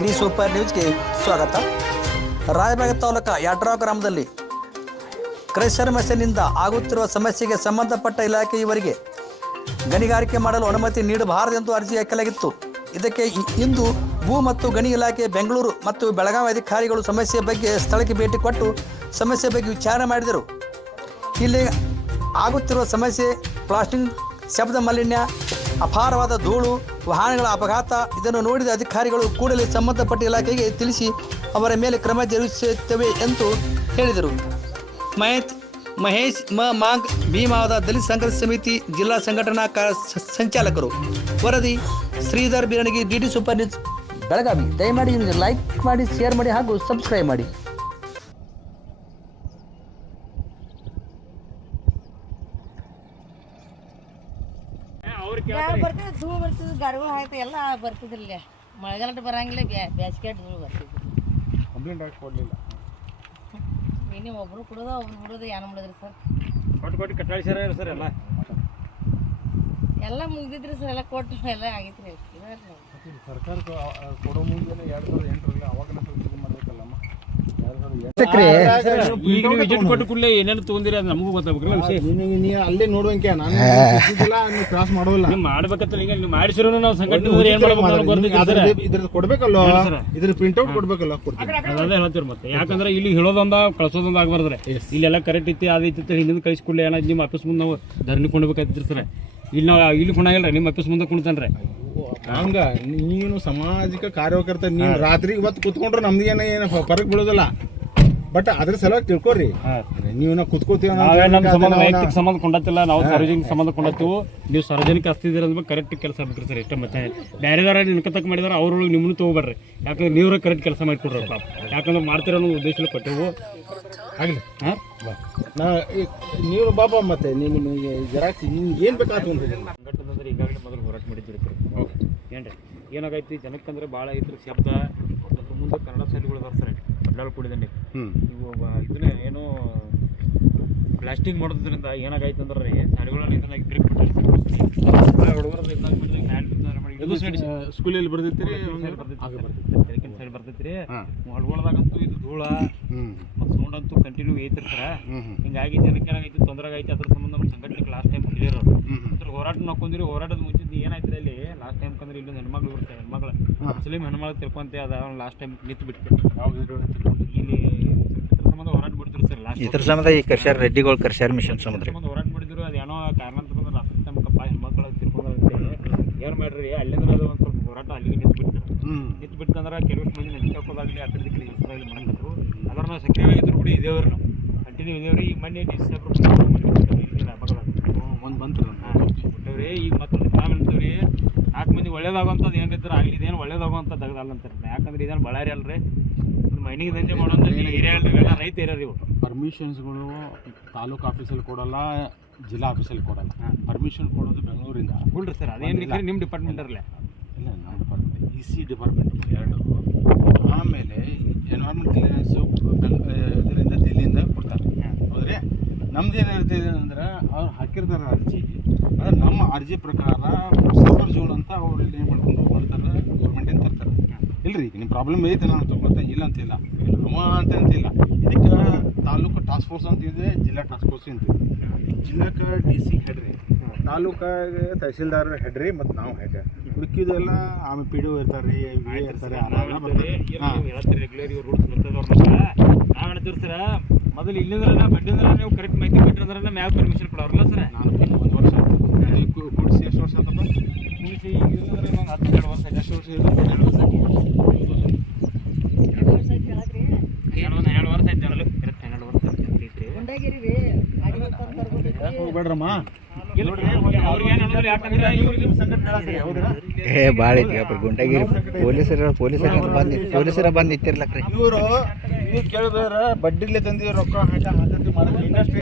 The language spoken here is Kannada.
ಡಿ ಸೂಪರ್ ನ್ಯೂಸ್ಗೆ ಸ್ವಾಗತ. ರಾಯಬಾಗ ತಾಲೂಕು ಯಾಟ್ರಾ ಗ್ರಾಮದಲ್ಲಿ ಕ್ರೆಷರ್ ಮಷೀನ್ನಿಂದ ಆಗುತ್ತಿರುವ ಸಮಸ್ಯೆಗೆ ಸಂಬಂಧಪಟ್ಟ ಇಲಾಖೆ ಇವರಿಗೆ ಗಣಿಗಾರಿಕೆ ಮಾಡಲು ಅನುಮತಿ ನೀಡಬಾರದೆಂದು ಅರ್ಜಿ ಹಾಕಲಾಗಿತ್ತು. ಇದಕ್ಕೆ ಇಂದು ಭೂ ಮತ್ತು ಗಣಿ ಇಲಾಖೆ, ಬೆಂಗಳೂರು ಮತ್ತು ಬೆಳಗಾವಿ ಅಧಿಕಾರಿಗಳು ಸಮಸ್ಯೆ ಬಗ್ಗೆ ಸ್ಥಳಕ್ಕೆ ಭೇಟಿ ಕೊಟ್ಟು ಸಮಸ್ಯೆ ಬಗ್ಗೆ ವಿಚಾರಣೆ ಮಾಡಿದರು. ಇಲ್ಲಿ ಆಗುತ್ತಿರುವ ಸಮಸ್ಯೆ ಪ್ಲಾಸ್ಟಿಕ್ ಶಬ್ದ ಮಾಲಿನ್ಯ ಅಪಾರವಾದ ಧೂಳು, ವಾಹನಗಳ ಅಪಘಾತ, ಇದನ್ನು ನೋಡಿದ ಅಧಿಕಾರಿಗಳು ಕೂಡಲೇ ಸಂಬಂಧಪಟ್ಟ ಇಲಾಖೆಗೆ ತಿಳಿಸಿ ಅವರ ಮೇಲೆ ಕ್ರಮ ಜರುಗಿಸುತ್ತೇವೆ ಎಂದು ಹೇಳಿದರು. ಮಹೇಶ್ ಮಹೇಶ್ ಮ ಮಾಂಗ್ ಭೀಮಾವದ ದಲಿತ ಸಂಘರ್ಷ ಸಮಿತಿ ಜಿಲ್ಲಾ ಸಂಘಟನಾ ಸಂಚಾಲಕರು. ವರದಿ, Shridhar Biranige D D super news. Belagavi. ದಯಮಾಡಿ ಲೈಕ್ ಮಾಡಿ, ಶೇರ್ ಮಾಡಿ ಹಾಗೂ ಸಬ್ಸ್ಕ್ರೈಬ್ ಮಾಡಿ. ಬರ್ತದೆ ಧೂಳು ಬರ್ತದೆ ಗಾಡಿಗಳು ಆಯ್ತು ಎಲ್ಲ ಬರ್ತಿದ್ರಲ್ಲ ಮಳೆಗಾಲ ಬರಂಗಿಲ್ಲ ಬ್ಯಾ ಬೇಸಿಗೆ ಧೂಳು ಬರ್ತಿದ್ರು ಕಂಪ್ಲೇಂಟ್ ಹಾಕಿ ಕೊಡಲಿಲ್ಲ. ಇನ್ನೇ ಒಬ್ರು ಕುಡೋದು ಒಬ್ರು ಬಿಡೋದು ಏನು ಮಾಡಿದ್ರಿ ಸರ್? ಕೊಟ್ಟು ಕೊಟ್ಟು ಕಟ್ಟಾಳಿಸ್ಯಾರ ಸರ್ ಎಲ್ಲ. ಎಲ್ಲ ಮುಗ್ದಿದ್ರಿ ಸರ್ ಎಲ್ಲ ಕೊಟ್ಟು ಎಲ್ಲ ಆಗೈತ್ರಿ. ಇದಾರ್ರಿ. ಸರ್ಕಾರ ಕೊಡೋ ಮುಂದೆ ಎರಡು ಸಾವಿರದ ಮಾಡ್ಬೇಕಲ್ಲಮ್ಮ ಎರಡು ಈಗ ನೀವು ವಿಸಿಟ್ ಕೊಟ್ಟು ಕೂಡಲೇ ಏನೇನು ತೊಗೊಂದಿರಿ ಅದು ನಮಗೂ ಗೊತ್ತಾಗ್ಬೇಕಲ್ಲ ವಿಷಯ. ನಿನಗೆ ನೀ ಅಲ್ಲೇ ನೋಡುವಂಕೆ ನಾನು ನೀ ಕ್ರಾಸ್ ಮಾಡೋಲ್ಲ. ನೀವು ಮಾಡ್ಬೇಕಂತ ಈಗ ನೀವು ಮಾಡಿಸಿರೋ ನಾವು ಸಂಘಟನೆ ಹೋದ್ರೆ ಏನ್ ಮಾಡ್ಬೇಕು ಅಂತ ಗೊತ್ತಿಲ್ಲ ಸರ್. ಇದ್ರದ್ದು ಕೊಡ್ಬೇಕಲ್ಲ. ಇದ್ರ ಪ್ರಿಂಟ್ ಔಟ್ ಕೊಡ್ಬೇಕಲ್ಲ ಕೊಡ್ತೀನಿ ಅದೇ ಹೇಳ್ತೀರಿ ಮತ್ತೆ. ಯಾಕಂದ್ರೆ ಇಲ್ಲಿ ಹೇಳೋದೊಂದ ಕಳ್ಸೋದೊಂದ ಆಗ್ಬಾರ್ದ್ರೆ. ಇಲ್ಲೆಲ್ಲ ಕರೆಕ್ಟ್ ಐತಿ ಇತ್ತು ಹಿಂದಿನ ಕಳಿಸಿ ಕೂಡಲೇ ಏನಾಯ್ತು ನಿಮ್ಮ ಆಫೀಸ್ ಮುಂದೆ ನಾವು ಧರಣಿ ಕೊಂಡ್ಬೇಕಾಯ್ತಿರಿ ಸರ್. ಇಲ್ಲಿ ನಾವು ಇಲ್ಲಿ ಕುಣಾಗಿಲ್ರಿ ನಿಮ್ಮ ಆಫೀಸ್ ಮುಂದೆ ಕುಣ್ತಾನ್ರಿ. ಹಂಗ ನೀನು ಸಾಮಾಜಿಕ ಕಾರ್ಯಕರ್ತ ನೀನು ರಾತ್ರಿ ಇವತ್ತು ಕುತ್ಕೊಂಡ್ರೆ ನಮ್ದೇನ ಏನು ಫರಕ್ ಬೀಳೋದಿಲ್ಲ. ಬಟ್ ಅದ್ರ ಸಲುವಾಗಿ ತಿಳ್ಕೊರಿ ನೀವು ನಾವು ಕುತ್ಕೋತೀವಿ ನಾವೇ ನಮ್ಮ ಸಂಬಂಧ ವೈಯಕ್ತಿಕ ಸಂಬಂಧ ಕೊಂಡತ್ತಿಲ್ಲ ನಾವು ಸಾರ್ವಜನಿಕ ಸಂಬಂಧ ಕೊಂಡತ್ತೀವಿ. ನೀವು ಸಾರ್ವಜನಿಕ ಹಸ್ತಿದ್ದೀರ ಅಂದ್ರೆ ಕರೆಕ್ಟ್ ಕೆಲಸ ಆಗ್ಬೇಕ್ರಿ ಸರ್ ಇಷ್ಟ ಮತ್ತೆ. ಬೇರೆದಾರ ನಿನ್ಕತಕ್ಕ ಮಾಡಿದಾರೆ ಅವ್ರೊಳಗೆ ನಿಮ್ಮನ್ನು ತೊಗೊಬೇಡ್ರಿ ಯಾಕಂದ್ರೆ ನೀವ್ರ ಕರೆಕ್ಟ್ ಕೆಲಸ ಮಾಡಿಕೊಡ್ರಿ ಪಾಪ. ಯಾಕಂದ್ರೆ ಮಾಡ್ತಿರೋ ಅನ್ನೋ ಉದ್ದೇಶದಲ್ಲಿ ಕೊಟ್ಟೆವು. ಆಗ್ಲಿ. ಹಾಂ? ನಾ ನೀವು ಬಾಬಾ ಮತ್ತೆ ನಿಮ್ಮ ಜರಾಕ್ಸಿ ನಿಮ್ಗೆ ಏನು ಬೇಕಾಗ್ತದೆ ಈಗಾಗಲೇ ಮೊದಲು ಹೋರಾಟ ಮಾಡಿದ್ದೀರಿ ಏನ್ರಿ? ಏನಾಗೈತಿ? ಜನಕ್ಕಂದ್ರೆ ಭಾಳ ಐತ್ರಿ ಶಬ್ದ ಮತ್ತು ಮುಂದೆ ಕನ್ನಡ ಸೈಡ್ಗಳು ಬರ್ತಾರೆ ಬಂಡಾಳ ಅಡ್ಡಾಳು ಕೂಡಿದಂಡಿ ಇವು ಇದನ್ನ ಏನು ಪ್ಲಾಸ್ಟಿಕ್ ಮಾಡೋದ್ರಿಂದ ಏನಾಗೈತೆ ಅಂದ್ರೆ ರೀ ಶಾಲೆಗಳಲ್ಲಿ ಇದನ್ನ ಗ್ರಿಪ್ ಹುಡುಗರದ್ದು ಇದನ್ನ ಬಿಟ್ಟು ಮ್ಯಾಲ್ ಬಿದ್ದಾರ ಮಾಡಿ. ಇದು ಸೈಡ್ ಸ್ಕೂಲಲ್ಲಿ ಬರ್ದಿರ್ತೀರಿ ಕೆಳಗಿನ ಸೈಡ್ ಬರ್ತೈತ್ರಿ ಹೊಳ್ಗೊಳದಾಗಂತೂ ಇದು ಧೂಳ ಮತ್ತು ಸೌಂಡ್ ಅಂತೂ ಕಂಟಿನ್ಯೂ ಐತ್ರಿ ಸರ್ ಹಿಂಗಾಗಿ ಜನಕ್ಕೆ ಏನಾಗೈತಿ ತೊಂದರೆ ಆಗೈತಿ ಅದ್ರ ಸಂಬಂಧ ನಮ್ಮ ಸಂಘಟನೆ ಲಾಸ್ಟ್ ಟೈಮ್ ಕ್ಲಿಯರ್ ಅದ್ರ ಹೋರಾಟ ನೋಡ್ಕೊಂಡಿರಿ ಹೋರಾಟದ ಮುಂಚಿದ್ದು ಏನಾಯ್ತು ಅಲ್ಲಿ? ಲಾಸ್ಟ್ ಟೈಮ್ ಕಂದ್ರೆ ಇಲ್ಲೊಂದು ಬಿಡ್ತಾರೆ ಇರುತ್ತೆ ಹೆಣ್ಮಗಳು. ಮುಸ್ಲಿಂ ಹೆಣ್ಮಗಳು ತಿಳ್ಕೊಂತೆ ಅದ ಲಾಸ್ಟ್ ಟೈಮ್ ನಿಂತು ಬಿಟ್ಟು ಇಲ್ಲಿ ಇದ್ರ ಸಂಬಂಧ ಹೋರಾಟ ಬಿಡ್ತಿರು ಸರ್ ಲಾಸ್ಟ್ ಇದ್ರ ಸಂಬಂಧ ಈ ಕರ್ಷರ್ ರೆಡ್ಡಿಗಳು ಕರ್ಷರ್ ಮಿಷನ್ ಸಂಬಂಧ ಹೋರಾಟ ಮಾಡಿದ್ರು ಅದು ಏನೋ ಕಾರಣ ಅಂತಂದ್ರೆ ಟೈಮ್ ಕಪ್ಪ ಹೆಣ್ಮಕ್ಳು ತಿಳ್ಕೊಂಡಂತೆ ಏನು ಮಾಡ್ರಿ ಅಲ್ಲಿಂದ್ರೆ ಅದು ಒಂದು ಸ್ವಲ್ಪ ಹೋರಾಟ ಅಲ್ಲಿಗೆ ನಿಂತು ಬಿಟ್ಟರು ನಿಂತು ಬಿಟ್ಟಂದ್ರೆ ಕೆಲವಷ್ಟು ಮಂದಿ ನೆನ್ಸ್ಕೊಳೋದಾಗಲಿ ಆ ಕಡೆ ದಿಕ್ಕಿ ಹೆಸರಾಗಲಿ ಮಾಡಿದ್ರು ಅದರ ನಾವು ಸಕ್ರಿಯವಾಗಿದ್ರು ಕೂಡ ಇದೇವ್ರು ನಾವು. ಕಂಟಿನ್ಯೂ ಇದೇವ್ರಿ ಈಗ ಮೊನ್ನೆ ಡಿಸೆಂಬರ್ ಒಂದು ಬಂತು ಬಿಟ್ಟವ್ರಿ ಈಗ ಮತ್ತೆ ನಾವು ಹೇಳ್ತೀವ್ರಿ ನಾಲ್ಕು ಮಂದಿ ಒಳ್ಳೇದಾಗುವಂಥದ್ದು ಏನಿದ್ರೆ ಆಗಲಿ ಇದೇನು ಒಳ್ಳೇದಾಗುವಂಥ ತೆಗ್ದಲ್ಲ ಅಂತಾರೆ ಯಾಕಂದ್ರೆ ಇದೇನು ಬಳ್ಳಾರಿ ಅಲ್ರಿ? ಮೈನಿಂಗ್ ದಂಧೆ ಮಾಡೋಂಥ ಏರಿಯಾ ಅಲ್ರಿ ಇವೆಲ್ಲ ರೈತ ಏರಿಯಾ ರೀ ಇವು ಪರ್ಮಿಷನ್ಸ್ಗಳು ತಾಲೂಕು ಆಫೀಸಲ್ಲಿ ಕೊಡಲ್ಲ ಜಿಲ್ಲಾ ಆಫೀಸಲ್ಲಿ ಕೊಡಲ್ಲ. ಪರ್ಮಿಷನ್ ಕೊಡೋದು ಬೆಂಗಳೂರಿಂದ. ಹುಲ್ರಿ ಸರ್ ಅದೇನು ನಿಮ್ಮ ಡಿಪಾರ್ಟ್ಮೆಂಟ್ ಅಲ್ಲೇ ಇಲ್ಲ ನಮ್ಮ ಡಿಪಾರ್ಟ್ಮೆಂಟ್ ಇ ಸಿ ಡಿಪಾರ್ಟ್ಮೆಂಟ್ ಎರಡು. ಆಮೇಲೆ ಎನ್ವೈರ್ಮೆಂಟ್ ಕ್ಲಿಯರೆನ್ಸು ನಮ್ದು ಏನಿರ್ತದೆ ಅಂದ್ರೆ ಅವ್ರು ಹಾಕಿರ್ತಾರೆ ಅರ್ಜಿ ಅಂದ್ರೆ ನಮ್ಮ ಅರ್ಜಿ ಪ್ರಕಾರ ಸೂಪರ್ ಜೋನ್ ಅಂತ ಅವ್ರು ಏನು ಮಾಡ್ಕೊಂಡು ಮಾಡ್ತಾರೆ ಗೌರ್ಮೆಂಟಿಂದ ತರ್ತಾರೆ ಇಲ್ರಿ ನಿಮ್ಮ ಪ್ರಾಬ್ಲಮ್ ಐತೆ ನಾನು ತೊಗೊಳ್ತಾ ಇಲ್ಲ ಅಂತಿಲ್ಲ ಅವ ಅಂತ ಅಂತಿಲ್ಲ ಇದಕ್ಕೆ ತಾಲೂಕು ಟಾಸ್ಕ್ ಫೋರ್ಸ್ ಅಂತ ಇದೆ ಜಿಲ್ಲಾ ಟಾಸ್ಕ್ ಫೋರ್ಸ್ ಅಂತ ಇದೆ ಜಿಲ್ಲಾಕ್ಕೆ ಡಿ ಸಿ ಹೆಡ್ ರೀ ತಾಲೂಕಾಗೆ ತಹಸೀಲ್ದಾರ್ ಹೆಡ್ ಮತ್ತು ನಾವು ಹೆಡ್ ಉಳ್ಕಿದೆಲ್ಲ ಆಮೇಲೆ ಪಿ ಡಿ ಇರ್ತಾರೆ ರೀ ಇರ್ತಾರೆ ಅವರೆಲ್ಲ ಬರ್ತಾರೆ. ಹಾಂ ರೆಗ್ಯುಲರ್ ಇವ್ರು ರೂಲ್ಸ್ ಗೊತ್ತದವ್ರ ನಾವು ಹೇಳ್ತೀವಿ ಮೊದಲು ಇಲ್ಲಿಂದ್ರೆ ಬಡ್ಡಿಂದ್ರ ನೀವು ಕರೆಕ್ಟ್ ಮಾಹಿತಿ ಕೊಟ್ಟಿರಂದ್ರೆ ಮ್ಯಾಗ ಪರ್ಮಿಷನ್ ಕೊಡೋರಲ್ಲ ಸರ್. ನಾನು ಒಂದು ವರ್ಷ ಕೂಡಿಸಿ ಎಷ್ಟು ವರ್ಷ ಆತಪ್ಪ? ಕೂಡಿಸಿ ಇಲ್ಲಿಂದ್ರೆ ನಂಗೆ ಇನ್ನೊಂದು ಹತ್ತು ಎರಡು ವರ್ಷ ಎಷ್ಟು ವರ್ಷ ಇದೆ ಎರಡು ವರ್ಷ ಎರಡು ವರ್ಷ ಎರಡು ವರ್ಷ ಆಯ್ತು ಕರೆಕ್ಟ್ ಹನ್ನೆರಡು ವರ್ಷ ಹೋಗ್ಬೇಡ್ರಮ್ಮ. ಅವ್ರಿಗೆ ಏನು ಅನ್ನೋದು ಯಾಕಂದ್ರೆ ಇವ್ರಿಗೆ ಏ ಭಾಳ ಐತಿ ಅಪ್ಪ ಗುಂಡಗಿರಿ. ಪೊಲೀಸರ ಪೊಲೀಸರ ಬಂದು ಪೊಲೀಸರ ಬಂದು ನಿಂತಿರ್ಲಕ್ರಿ. ಇವರು ನೀವು ಕೇಳಿದ್ರೆ ಬಡ್ಡಿಲೆ ತಂದಿ ರೊಕ್ಕ ಹಾಕ ಹಾಕಿ ಮಾಡಿದ್ರೆ. ಇಂಡಸ್ಟ್ರಿ